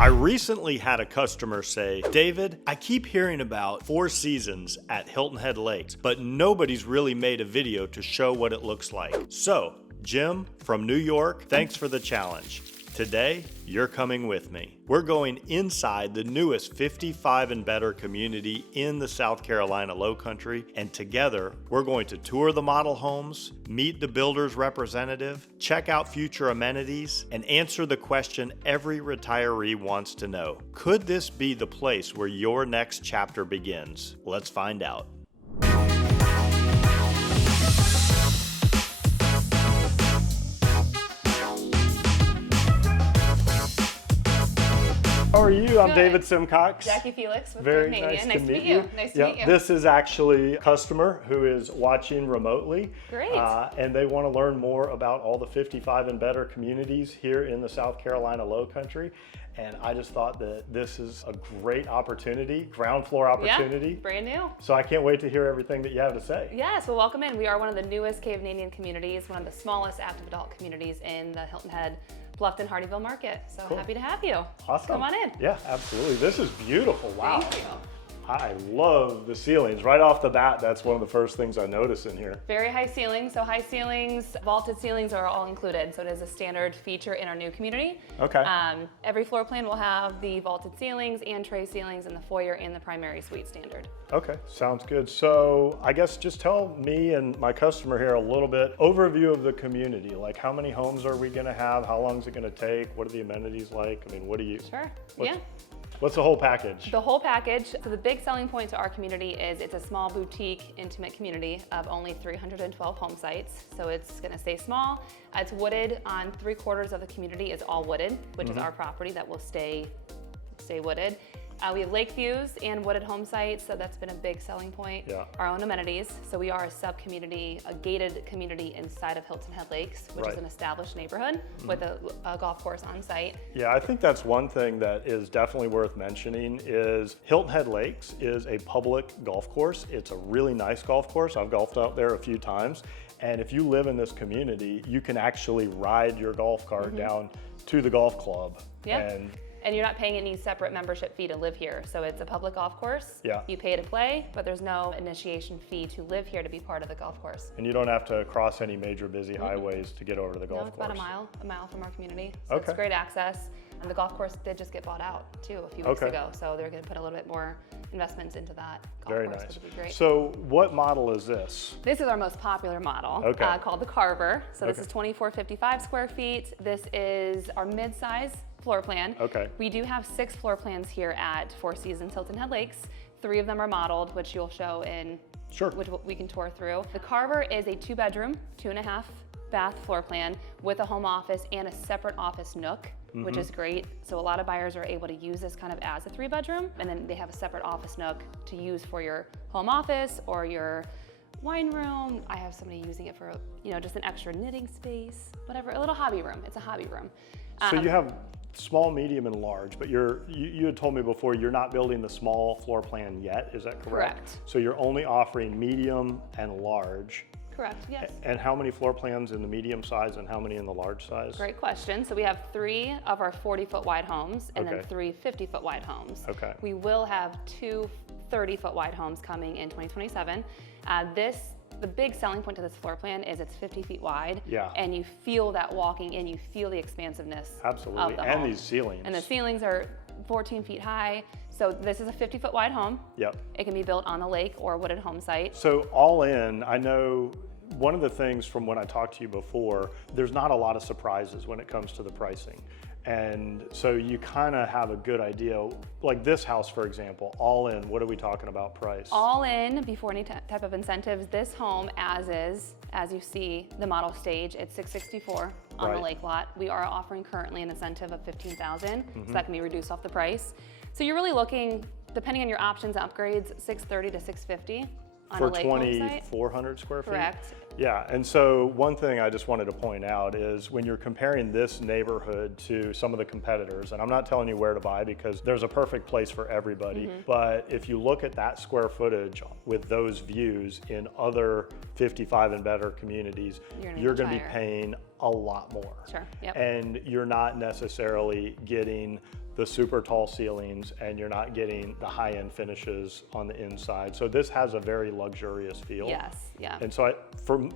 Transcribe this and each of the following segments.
I recently had a customer say, David, I keep hearing about Four Seasons at Hilton Head Lakes, but nobody's really made a video to show what it looks like. So, Jim from New York, thanks for the challenge. Today, you're coming with me. We're going inside the newest 55 and better community in the South Carolina Lowcountry, and together, we're going to tour the model homes, meet the builder's representative, check out future amenities, and answer the question every retiree wants to know. Could this be the place where your next chapter begins? Let's find out. How are you? I'm David Simcox. Jackie Felix with Very Canadian. nice to meet you. Nice to meet you. This is actually a customer who is watching remotely. Great. And they want to learn more about all the 55 and better communities here in the South Carolina Lowcountry. And I just thought that this is a great opportunity, ground floor opportunity. Yeah, brand new. So I can't wait to hear everything that you have to say. Yes, well, welcome in. We are one of the newest Canadian communities, one of the smallest active adult communities in the Hilton Head Bluffton Hardyville market. So Cool. Happy to have you. Awesome. Come on in. Yeah, absolutely. This is beautiful. Wow. Thank you. I love the ceilings. Right off the bat, that's one of the first things I notice in here. Very high ceilings. So high ceilings, vaulted ceilings are all included. So it is a standard feature in our new community. Okay. Every floor plan will have the vaulted ceilings and tray ceilings in the foyer and the primary suite standard. Okay, sounds good. So I guess just tell me and my customer here a little bit overview of the community. Like how many homes are we gonna have? How long is it gonna take? What are the amenities like? I mean, what do you? Sure, What's the whole package? The whole package. So the big selling point to our community is it's a small boutique, intimate community of only 312 home sites. So it's gonna stay small. It's wooded on 3/4 of the community is all wooded, which is our property that will stay wooded. We have lake views and wooded home sites, so that's been a big selling point. Yeah. Our own amenities. So we are a sub-community, a gated community inside of Hilton Head Lakes, which is an established neighborhood with a golf course on site. Yeah, I think that's one thing that is definitely worth mentioning is Hilton Head Lakes is a public golf course. It's a really nice golf course. I've golfed out there a few times. And if you live in this community, you can actually ride your golf cart down to the golf club. Yeah. And you're not paying any separate membership fee to live here. So it's a public golf course. Yeah. You pay to play, but there's no initiation fee to live here to be part of the golf course. And you don't have to cross any major busy highways to get over to the golf No, it's course. about a mile from our community. So it's great access. And the golf course did just get bought out too a few weeks ago. So they're gonna put a little bit more investments into that golf Very course, nice. which would be great. So what model is this? This is our most popular model called the Carver. So this is 2455 square feet. This is our mid-size floor plan. Okay. We do have 6 floor plans here at Four Seasons Hilton Head Lakes. 3 of them are modeled, which you'll show in, which we can tour through. The Carver is a 2-bedroom, 2.5 bath floor plan with a home office and a separate office nook, which is great. So a lot of buyers are able to use this kind of as a 3-bedroom, and then they have a separate office nook to use for your home office or your wine room. I have somebody using it for, just an extra knitting space, whatever, a little hobby room. It's a hobby room. So you have small, medium, and large, but you had told me before you're not building the small floor plan yet, is that correct? Correct. So you're only offering medium and large. Correct, yes. And how many floor plans in the medium size and how many in the large size? Great question. So we have 3 of our 40-foot wide homes and then 3 50-foot wide homes. Okay. We will have 2 30-foot wide homes coming in 2027. The big selling point to this floor plan is it's 50 feet wide. Yeah. And you feel that walking in, you feel the expansiveness Absolutely. of the And home. these ceilings. And the ceilings are 14 feet high. So this is a 50-foot wide home. Yep. It can be built on a lake or a wooded home site. So all in, I know one of the things from when I talked to you before, there's not a lot of surprises when it comes to the pricing. And so you kind of have a good idea, like this house, for example, all in, what are we talking about price? All in, before any type of incentives, this home as is, as you see the model stage, it's $664 on the lake lot. We are offering currently an incentive of $15,000, so that can be reduced off the price. So you're really looking, depending on your options and upgrades, $630 to $650 on a lake home site. For 2,400 square feet? Correct. Yeah, and so one thing I just wanted to point out is when you're comparing this neighborhood to some of the competitors, and I'm not telling you where to buy because there's a perfect place for everybody, but if you look at that square footage with those views in other 55 and better communities, you're going to be paying a lot more. Sure, yep. And you're not necessarily getting the super tall ceilings, and you're not getting the high-end finishes on the inside. So this has a very luxurious feel. Yes, yeah. And so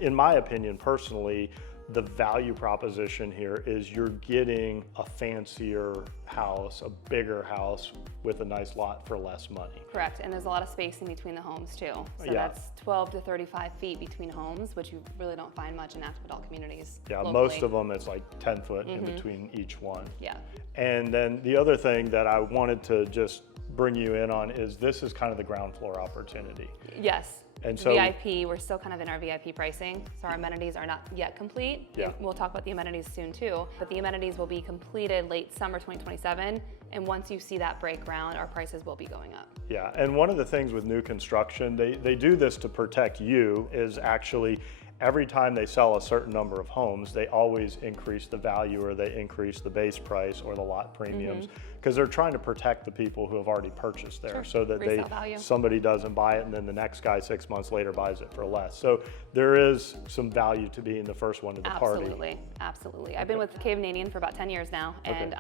in my opinion, personally, the value proposition here is you're getting a fancier house, a bigger house with a nice lot for less money. Correct, and there's a lot of space in between the homes too. So that's 12 to 35 feet between homes, which you really don't find much in active adult communities. Yeah, locally. Most of them it's like 10 foot in between each one. Yeah. And then the other thing that I wanted to just bring you in on is this is kind of the ground floor opportunity. Yes. And so VIP, we're still kind of in our VIP pricing, so our amenities are not yet complete. Yeah. We'll talk about the amenities soon too, but the amenities will be completed late summer 2027, and once you see that break ground, our prices will be going up. Yeah, and one of the things with new construction, they do this to protect you, is actually every time they sell a certain number of homes, they always increase the value, or they increase the base price or the lot premiums, because they're trying to protect the people who have already purchased there, so that somebody doesn't buy it and then the next guy 6 months later buys it for less. So there is some value to being the first one to the party. Absolutely, absolutely. I've been with Canadian for about 10 years now, and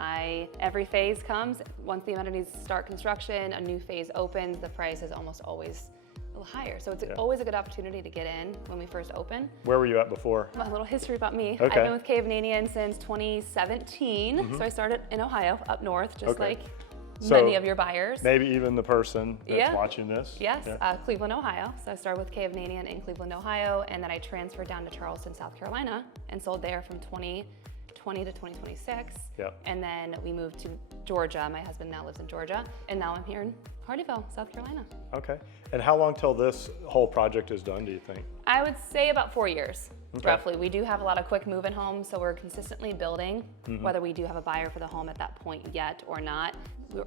every phase comes, once the amenities start construction, a new phase opens, the price is almost always a little higher. So it's always a good opportunity to get in when we first open. Where were you at before? A little history about me. Okay. I've been with Canadian since 2017. So I started in Ohio, up north, just like many of your buyers. Maybe even the person that's watching this. Yes, Cleveland, Ohio. So I started with Canadian in Cleveland, Ohio, and then I transferred down to Charleston, South Carolina, and sold there from 2020 to 2026. Yep. And then we moved to Georgia. My husband now lives in Georgia, and now I'm here in Hardyville, South Carolina. Okay. And how long till this whole project is done, do you think? I would say about 4 years, roughly. We do have a lot of quick move-in homes, so we're consistently building, whether we do have a buyer for the home at that point yet or not.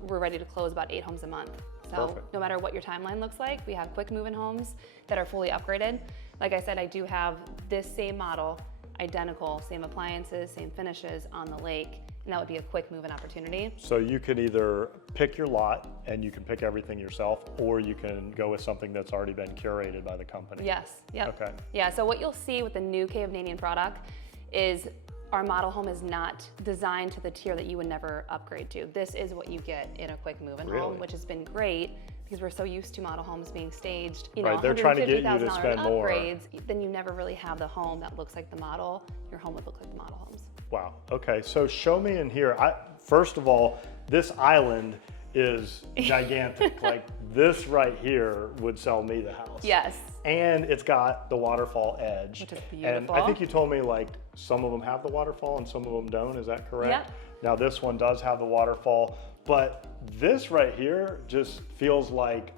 We're ready to close about 8 homes a month. So no matter what your timeline looks like, we have quick move-in homes that are fully upgraded. Like I said, I do have this same model, identical, same appliances, same finishes on the lake, and that would be a quick move-in opportunity. So you could either pick your lot and you can pick everything yourself, or you can go with something that's already been curated by the company. Yes, yep. Okay. Yeah, so what you'll see with the new Canadian product is our model home is not designed to the tier that you would never upgrade to. This is what you get in a quick move-in home, which has been great because we're so used to model homes being staged, you know, they're trying to get you to spend more. Upgrades, then you never really have the home that looks like the model. Your home would look like the model homes. Wow, okay, so show me in here. First of all, this island is gigantic. Like this right here would sell me the house. Yes. And it's got the waterfall edge. Which is beautiful. And I think you told me like some of them have the waterfall and some of them don't, is that correct? Yeah. Now this one does have the waterfall, but this right here just feels like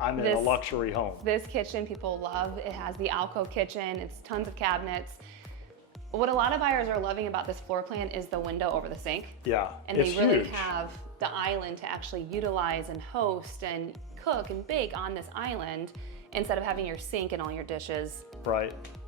I'm in a luxury home. This kitchen people love. It has the alcove kitchen, it's tons of cabinets. What a lot of buyers are loving about this floor plan is the window over the sink. Yeah, and they really have the island to actually utilize and host and cook and bake on this island instead of having your sink and all your dishes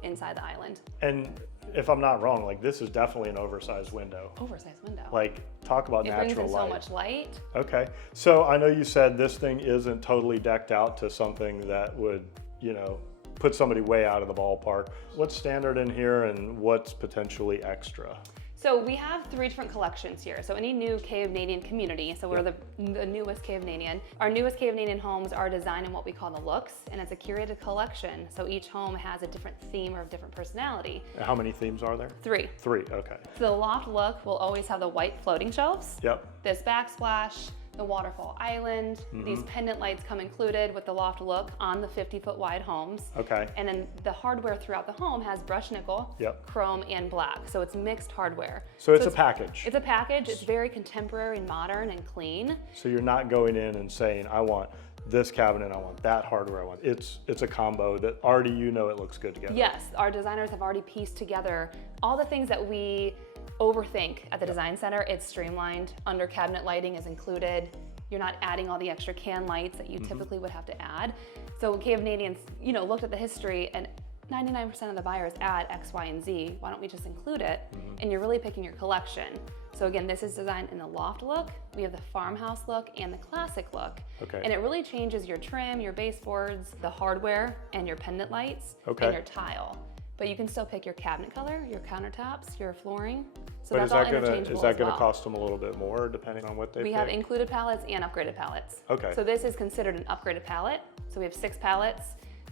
inside the island. And if I'm not wrong, like this is definitely an oversized window. Oversized window. Like talk about natural light. It brings in so much light. Okay, so I know you said this thing isn't totally decked out to something that would, you know, put somebody way out of the ballpark. What's standard in here and what's potentially extra? So we have 3 different collections here. So any new Canadian community, so we're the newest Canadian. Our newest Canadian homes are designed in what we call the looks, and it's a curated collection. So each home has a different theme or a different personality. How many themes are there? 3. 3, okay. So the loft look will always have the white floating shelves. Yep. This backsplash, the waterfall island. These pendant lights come included with the loft look on the 50-foot wide homes. Okay. And then the hardware throughout the home has brushed nickel, chrome, and black. So it's mixed hardware. So it's a package. It's a package. It's very contemporary, modern, and clean. So you're not going in and saying, I want this cabinet, I want that hardware, I want. It's a combo that already you know it looks good together. Yes, our designers have already pieced together all the things that we overthink at the design center. It's streamlined. Under cabinet lighting is included. You're not adding all the extra can lights that you typically would have to add. So Canadians, you know, looked at the history and 99% of the buyers add X, Y, and Z. Why don't we just include it? And you're really picking your collection. So again, this is designed in the loft look. We have the farmhouse look and the classic look. Okay. And it really changes your trim, your baseboards, the hardware, and your pendant lights, and your tile. but you can still pick your cabinet color, your countertops, your flooring. So But that's all interchangeable. is that as gonna well. cost them a little bit more depending on what they We pick? have included pallets and upgraded pallets. Okay. So this is considered an upgraded pallet. So we have 6 pallets,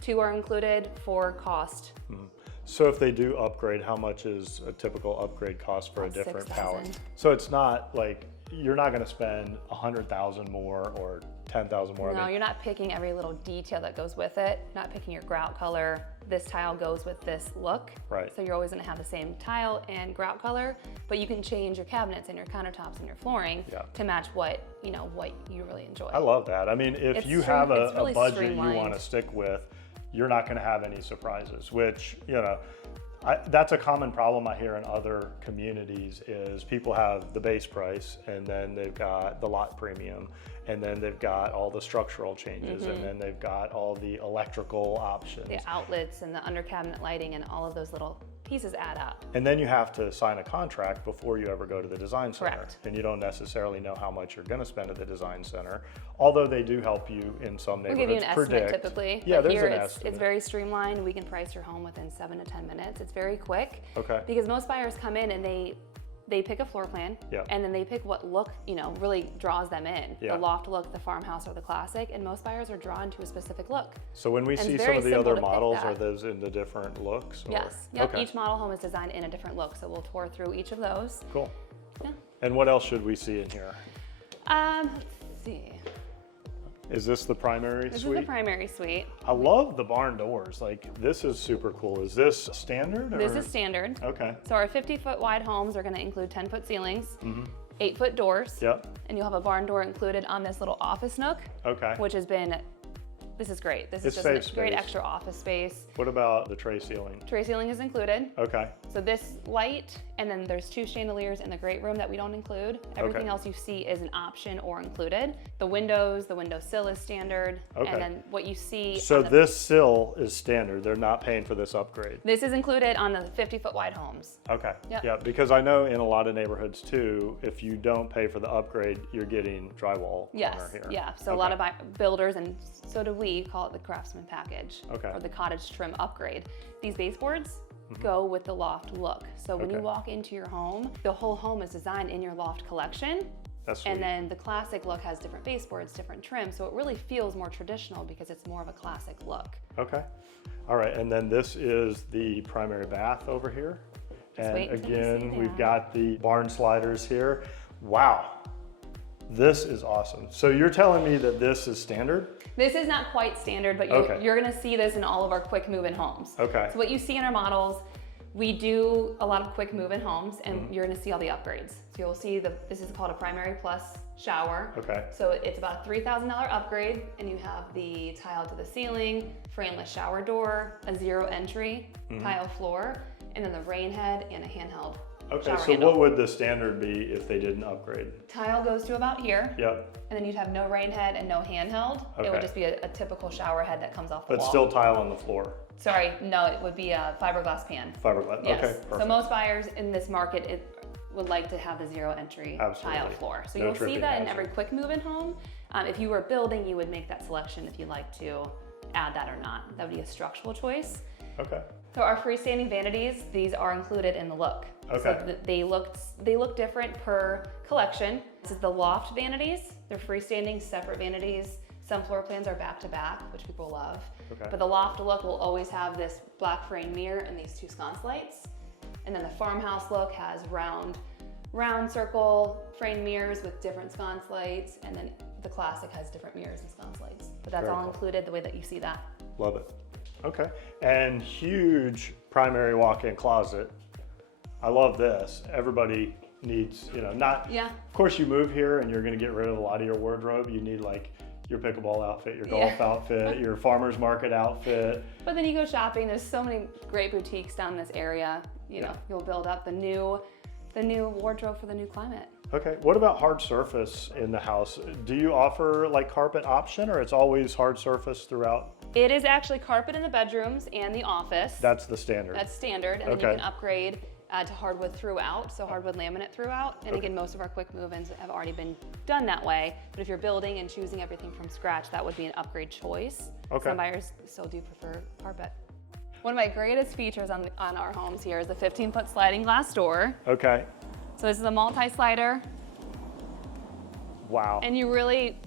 2 are included for cost. So if they do upgrade, how much is a typical upgrade cost for a About different $6,000. pallet? So it's not like, you're not gonna spend 100,000 more or 10,000 more. No, you're not picking every little detail that goes with it. You're not picking your grout color. This tile goes with this look. Right. So you're always gonna have the same tile and grout color, but you can change your cabinets and your countertops and your flooring to match what you really enjoy. I love that. I mean, if It's you have it's a really budget you streamlined. wanna stick with, you're not gonna have any surprises, which, that's a common problem I hear in other communities is people have the base price and then they've got the lot premium and then they've got all the structural changes and then they've got all the electrical options. The outlets and the under cabinet lighting and all of those little pieces add up. And then you have to sign a contract before you ever go to the design center. Correct. And you don't necessarily know how much you're gonna spend at the design center, although they do help you in some We'll neighborhoods give you an estimate predict. typically. Yeah, but there's here an it's estimate. very streamlined. We can price your home within 7 to 10 minutes. It's very quick. Okay. Because most buyers come in and they pick a floor plan and then they pick what look, really draws them in. Yeah. The loft look, the farmhouse, or the classic, and most buyers are drawn to a specific look. So when we And see it's some very of the simple other to pick models, that. are those in the different looks? Or? Yes. Yep. Okay. Each model home is designed in a different look, so we'll tour through each of those. Cool. Yeah. And what else should we see in here? Let's see. Is this the primary This suite? is the primary suite. I love the barn doors. Like, this is super cool. Is this standard? This or- is standard. Okay. So our 50-foot wide homes are going to include 10-foot ceilings, Mm-hmm. 8-foot doors, Yep. and you'll have a barn door included on this little office nook, Okay. which has been, this is great. This It's is safe just a great space. extra office space. What about the tray ceiling? Tray ceiling is included. Okay. So this light, and then there's 2 chandeliers in the great room that we don't include. Everything else you see is an option or included. The window sill is standard, Okay. and then what you see So on the, this sill is standard. They're not paying for this upgrade. this is included on the 50-foot wide homes. Okay. Yep. Yeah, because I know in a lot of neighborhoods too, if you don't pay for the upgrade, you're getting drywall Yes, corner here. yeah. So a lot of builders, and so do we, call it the craftsman package or the cottage trim upgrade. These baseboards go with the loft look. So when you walk into your home, the whole home is designed in your loft collection. That's sweet. And then the classic look has different baseboards, different trim. So it really feels more traditional because it's more of a classic look. Okay. All right, and then this is the primary bath over here. Just And wait until you again, see we've that. got the barn sliders here. Wow. This is awesome. So you're telling me that this is standard? This is not quite standard, but you're gonna see this in all of our quick move-in homes. Okay. So what you see in our models, we do a lot of quick move-in homes, and you're gonna see all the upgrades. So you'll see this is called a primary plus shower. Okay. So it's about a $3,000 upgrade, and you have the tile to the ceiling, frameless shower door, a 0 entry, tile floor, and then the rain head and a handheld Okay, shower so handle. what would the standard be if they didn't upgrade? Tile goes to about here, Yep, and then you'd have no rain head and no handheld. It Okay. would just be a typical shower head that comes off the but wall. still tile on the floor. Sorry, no, it would be a fiberglass pan. Fiberglass, Yes. okay, perfect. So most buyers in this market would like to have the 0 entry Absolutely. tile floor. So No you'll see tripping that in hazard. every quick move-in home. If you were building, you would make that selection if you'd like to add that or not. That would be a structural choice. Okay, So our freestanding vanities, these are included in the look. Okay. So they look different per collection. This is the loft vanities. They're freestanding, separate vanities. Some floor plans are back to back, which people love. Okay. But the loft look will always have this black frame mirror and these 2 sconce lights. And then the farmhouse look has round circle frame mirrors with different sconce lights. And then the classic has different mirrors and sconce lights. But that's Very all cool. included the way that you see that. love it. Okay, and huge primary walk-in closet. I love this. Everybody needs, not, Yeah. of course you move here and you're gonna get rid of a lot of your wardrobe. You need like your pickleball outfit, your golf outfit, your farmer's market outfit. But then you go shopping, there's so many great boutiques down this area. You'll build up the new wardrobe for the new climate. Okay, what about hard surface in the house? Do you offer like carpet option or it's always hard surface throughout? It is actually carpet in the bedrooms and the office. That's the standard. That's standard, and then you can upgrade to hardwood throughout, so hardwood laminate throughout. And again, most of our quick move-ins have already been done that way. But if you're building and choosing everything from scratch, that would be an upgrade choice. Okay. Some buyers still do prefer carpet. One of my greatest features on our homes here is the 15-foot sliding glass door. Okay. So this is a multi-slider. Wow. And you really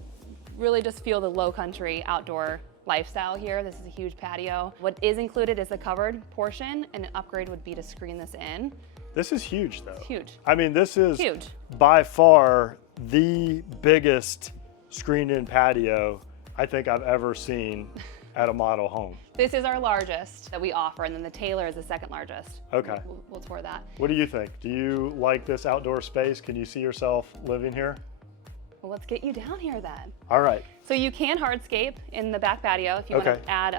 just feel the Lowcountry outdoor lifestyle here. This is a huge patio. What is included is the covered portion, and an upgrade would be to screen this in. This is huge though. It's huge. I mean, this is huge. By far the biggest screened-in patio I think I've ever seen at a model home. This is our largest that we offer, and then the Taylor is the second largest. Okay. We'll tour that. What do you think? Do you like this outdoor space? Can you see yourself living here? Well, let's get you down here then. All right. So you can hardscape in the back patio if you want to add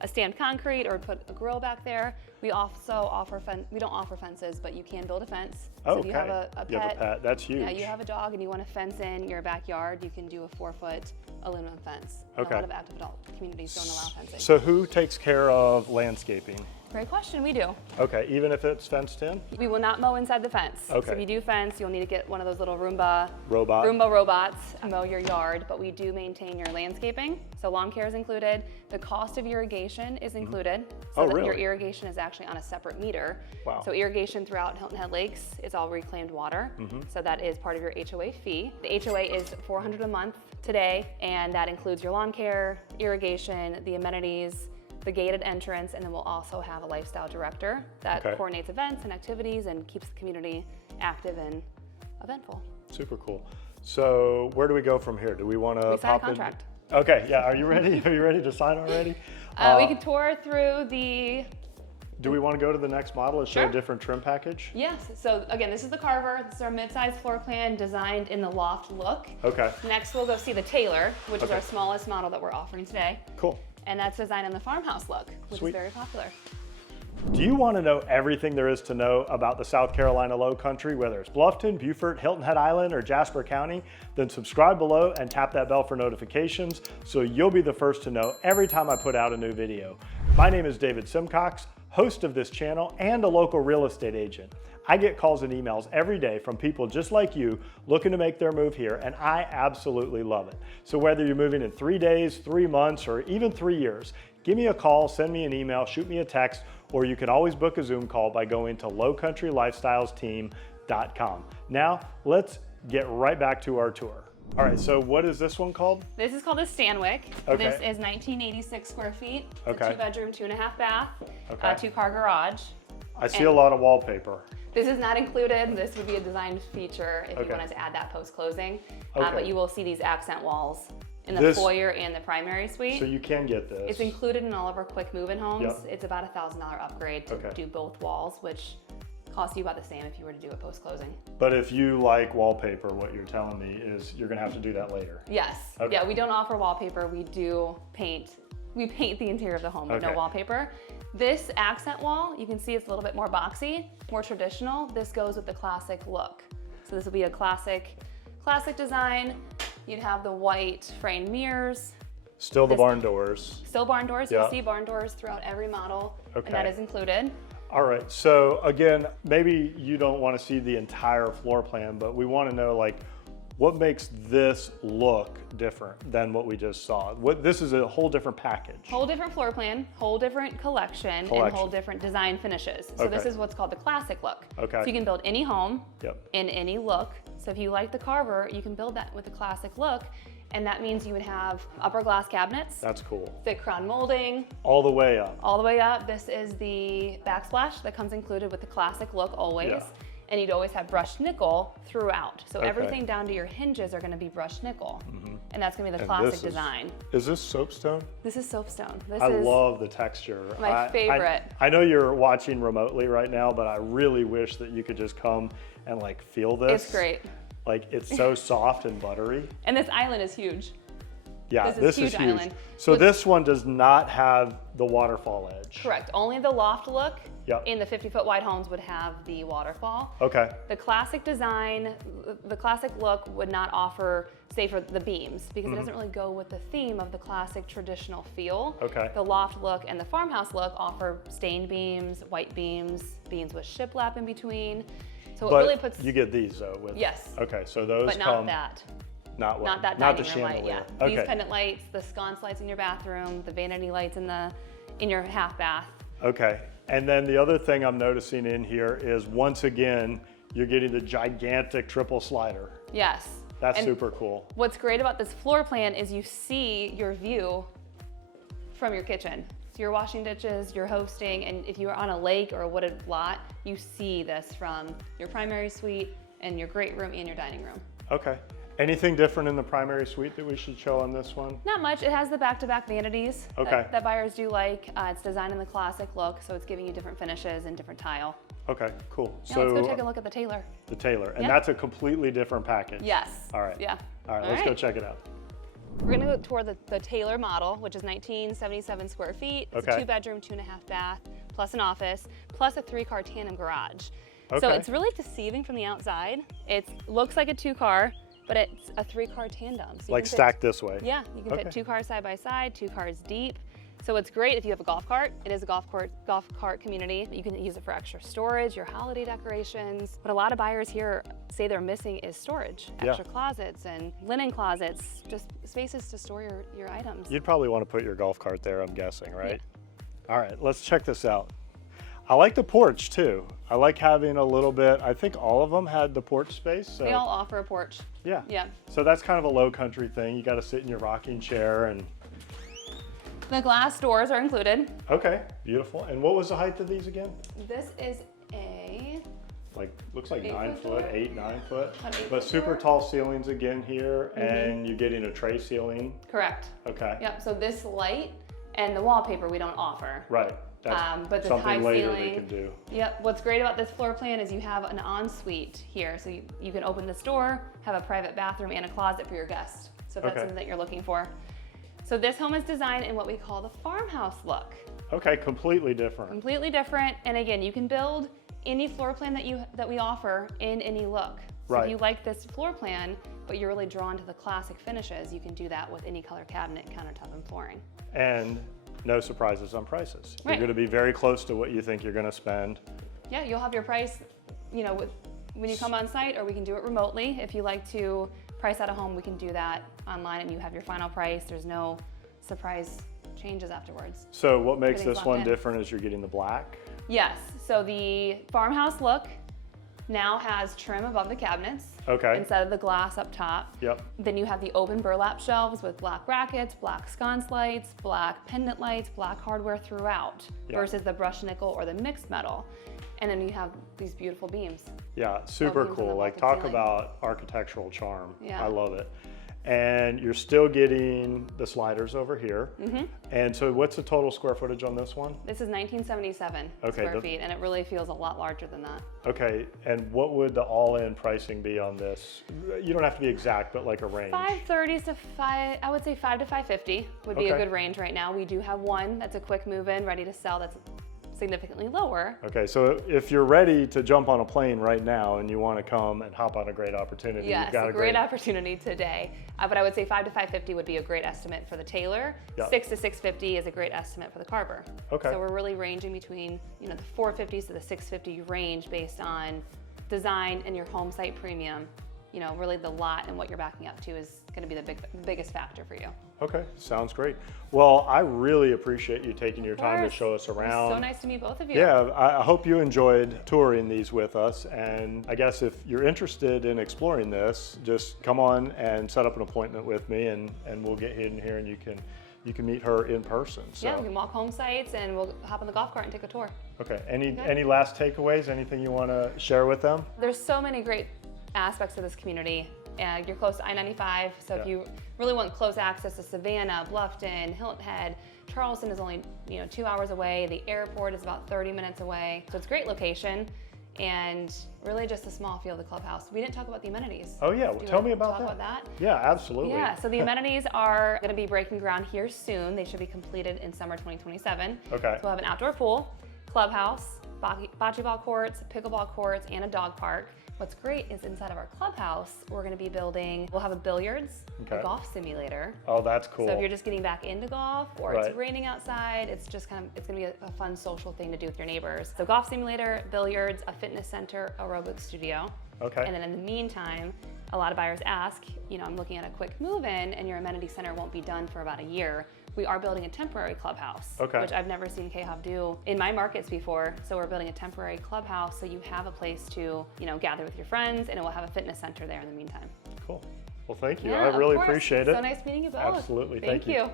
a stamped concrete or put a grill back there. We also offer we don't offer fences, but you can build a fence. So if you have a pet, you have a pet, that's huge. Yeah, you have a dog and you want to fence in your backyard, you can do a 4-foot aluminum fence. Okay. A lot of active adult communities don't allow fencing. So who takes care of landscaping? Great question, we do. Okay, even if it's fenced in? We will not mow inside the fence. Okay. So if you do fence, you'll need to get one of those little Roomba robots to mow your yard, but we do maintain your landscaping. So lawn care is included. The cost of irrigation is included. So that your irrigation is actually on a separate meter. Wow. So irrigation throughout Hilton Head Lakes is all reclaimed water. So that is part of your HOA fee. The HOA is $400 a month today, and that includes your lawn care, irrigation, the amenities, the gated entrance, and then we'll also have a lifestyle director that coordinates events and activities and keeps the community active and eventful. Super cool. So where do we go from here? Do we want to We sign a contract. Okay, yeah, are you ready? Are you ready to sign already? We can tour through the... Do we want to go to the next model and show a different trim package? Yes, so again, this is the Carver. This is our mid-size floor plan designed in the loft look. Okay. Next, we'll go see the Taylor, which is our smallest model that we're offering today. Cool. And that's designed in the farmhouse look, which is very popular. Do you want to know everything there is to know about the South Carolina Lowcountry, whether it's Bluffton, Beaufort, Hilton Head Island, or Jasper County? Then subscribe below and tap that bell for notifications so you'll be the first to know every time I put out a new video. My name is David Simcox, host of this channel and a local real estate agent. I get calls and emails every day from people just like you looking to make their move here, and I absolutely love it. So whether you're moving in 3 days, 3 months, or even 3 years, give me a call, send me an email, shoot me a text, or you can always book a Zoom call by going to lowcountrylifestylesteam.com. Now, let's get right back to our tour. All right, so what is this one called? This is called a Stanwyck. Okay. This is 1986 square feet. It's Okay. a 2-bedroom, 2.5 bath, Okay. 2-car garage. I see a lot of wallpaper. This is not included. This would be a design feature if you wanted to add that post-closing. But you will see these accent walls in the foyer and the primary suite. So you can get this. It's included in all of our quick move-in homes. It's about $1,000 upgrade to do both walls, which costs you about the same if you were to do it post-closing. But if you like wallpaper, what you're telling me is you're gonna have to do that later. Yes. Okay. Yeah, we don't offer wallpaper. We do paint. We paint the interior of the home, but no wallpaper. This accent wall, you can see it's a little bit more boxy, more traditional. This goes with the classic look. So this will be a classic design. You'd have the white framed mirrors. Still the barn doors. Still barn doors. You'll see barn doors throughout every model, and that is included. All right, so again, maybe you don't want to see the entire floor plan, but we want to know like what makes this look different than what we just saw? This is a whole different package. Whole different floor plan, whole different collection. And whole different design finishes. So this is what's called the classic look. Okay. So you can build any home in any look. So if you like the Carver, you can build that with the classic look. And that means you would have upper glass cabinets. That's cool. Thick crown molding. All the way up. All the way up. This is the backsplash that comes included with the classic look always. Yeah. And you'd always have brushed nickel throughout. So everything down to your hinges are gonna be brushed nickel. And that's gonna be the classic design. Is this soapstone? This is soapstone. I love the texture. My favorite. I know you're watching remotely right now, but I really wish that you could just come and like feel this. It's great. Like it's so soft and buttery. And this island is huge. Yeah, this is huge. Island. So this one does not have the waterfall edge. Correct. Only the loft look in the 50-foot wide homes would have the waterfall. Okay. The classic design, the classic look would not offer, say, for the beams, because it doesn't really go with the theme of the classic traditional feel. Okay. The loft look and the farmhouse look offer stained beams, white beams, beams with shiplap in between. So it really puts... you get these though with... Yes. Okay, so those but not that. Not what? Not that not the dining room chandelier. light, These pendant lights, the sconce lights in your bathroom, the vanity lights in your half bath. Okay, and then the other thing I'm noticing in here is, once again, you're getting the gigantic triple slider. Yes. That's super cool. What's great about this floor plan is you see your view from your kitchen. So you're washing dishes, you're hosting, and if you're on a lake or a wooded lot, you see this from your primary suite and your great room and your dining room. Okay. Anything different in the primary suite that we should show on this one? Not much. It has the back-to-back vanities that buyers do like. It's designed in the classic look, so it's giving you different finishes and different tile. Okay, cool. Yeah, let's go take a look at the Taylor. The Taylor, and that's a completely different package. Yes. All right. Yeah. All right, let's go check it out. We're gonna go tour the Taylor model, which is 1977 square feet. It's a 2-bedroom, 2.5 bath, plus an office, plus a 3-car tandem garage. So it's really deceiving from the outside. It looks like a 2-car, but it's a 3-car tandem. So like stacked this way? Yeah, you can fit 2 cars side by side, 2 cars deep. So it's great if you have a golf cart. It is a golf cart community. You can use it for extra storage, your holiday decorations. But a lot of buyers here say they're missing is storage, extra closets and linen closets, just spaces to store your items. You'd probably want to put your golf cart there, I'm guessing, right? Yeah. All right, let's check this out. I like the porch too. I like having a little bit, I think all of them had the porch space. So. They all offer a porch. Yeah. Yeah. So that's kind of a Lowcountry thing. You got to sit in your rocking chair and. The glass doors are included. Okay, beautiful. And what was the height of these again? This is a... looks like 9 foot, 8, 9 foot. But super tall ceilings again here, and you're getting a tray ceiling. Correct. Okay. Yep, so this light and the wallpaper we don't offer. Right. That's but the something high later ceiling, they can do. Yep, what's great about this floor plan is you have an ensuite here. So you can open this door, have a private bathroom and a closet for your guest. So if that's something that you're looking for. So this home is designed in what we call the farmhouse look. Okay, completely different. Completely different, and again, you can build any floor plan that we offer in any look. So if you like this floor plan, but you're really drawn to the classic finishes, you can do that with any color cabinet, countertop, and flooring. And no surprises on prices. Right. You're going to be very close to what you think you're going to spend. Yeah, you'll have your price, when you come on site, or we can do it remotely. If you like to price out a home, we can do that online and you have your final price. There's no surprise changes afterwards. So what makes this one different is you're getting the black? Yes, so the farmhouse look now has trim above the cabinets instead of the glass up top. Yep. Then you have the open burlap shelves with black brackets, black sconce lights, black pendant lights, black hardware throughout versus the brushed nickel or the mixed metal. And then you have these beautiful beams. Yeah, super cool. Like, talk about architectural charm. Yeah. I love it. And you're still getting the sliders over here. And so what's the total square footage on this one? This is 1977 square feet, and it really feels a lot larger than that. Okay, and what would the all-in pricing be on this? You don't have to be exact, but like a range. 530 to I would say 5 to 550 would be a good range right now. We do have one that's a quick move-in, ready to sell, that's significantly lower. Okay, so if you're ready to jump on a plane right now and you want to come and hop on a great opportunity, yes, you've got a great opportunity today. But I would say 5 to 550 would be a great estimate for the Taylor. 6 to 650 is a great estimate for the Carver. Okay. So we're really ranging between the 450s to the 650 range based on design and your home site premium. Really the lot and what you're backing up to is going to be the biggest factor for you. Okay, sounds great. Well, I really appreciate you taking your time to show us around. So nice to meet both of you. Yeah, I hope you enjoyed touring these with us. And I guess if you're interested in exploring this, just come on and set up an appointment with me, and we'll get in here and you can meet her in person. So. Yeah, we can walk home sites and we'll hop on the golf cart and take a tour. Okay, any last takeaways? Anything you want to share with them? There's so many great aspects of this community. You're close to I-95, so if you really want close access to Savannah, Bluffton, Hilton Head, Charleston is only 2 hours away. The airport is about 30 minutes away. So it's a great location and really just a small feel of the clubhouse. We didn't talk about the amenities. Oh yeah, tell me about that. Talk about that? Yeah, absolutely. Yeah, so the amenities are going to be breaking ground here soon. They should be completed in summer 2027. Okay. So we'll have an outdoor pool, clubhouse, bocce ball courts, pickleball courts, and a dog park. What's great is inside of our clubhouse, we'll have a billiards, a golf simulator. Oh, that's cool. So if you're just getting back into golf or it's raining outside, it's gonna be a fun social thing to do with your neighbors. So golf simulator, billiards, a fitness center, aerobics studio. Okay. And then in the meantime, A lot of buyers ask, you know, I'm looking at a quick move-in and your amenity center won't be done for about a year. We are building a temporary clubhouse, which I've never seen KHOV do in my markets before. So we're building a temporary clubhouse so you have a place to, you know, gather with your friends, and it will have a fitness center there in the meantime. Cool. Well, thank you. Yeah, I really appreciate it. So nice meeting you both. Absolutely. Thank you.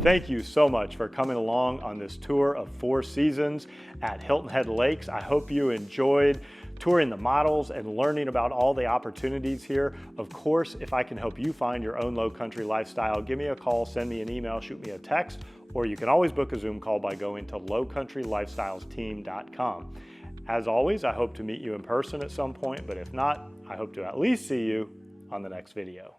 Thank you so much for coming along on this tour of 4 seasons at Hilton Head Lakes. I hope you enjoyed touring the models and learning about all the opportunities here. Of course, if I can help you find your own Lowcountry lifestyle, give me a call, send me an email, shoot me a text, or you can always book a Zoom call by going to lowcountrylifestylesteam.com. As always, I hope to meet you in person at some point, but if not, I hope to at least see you on the next video.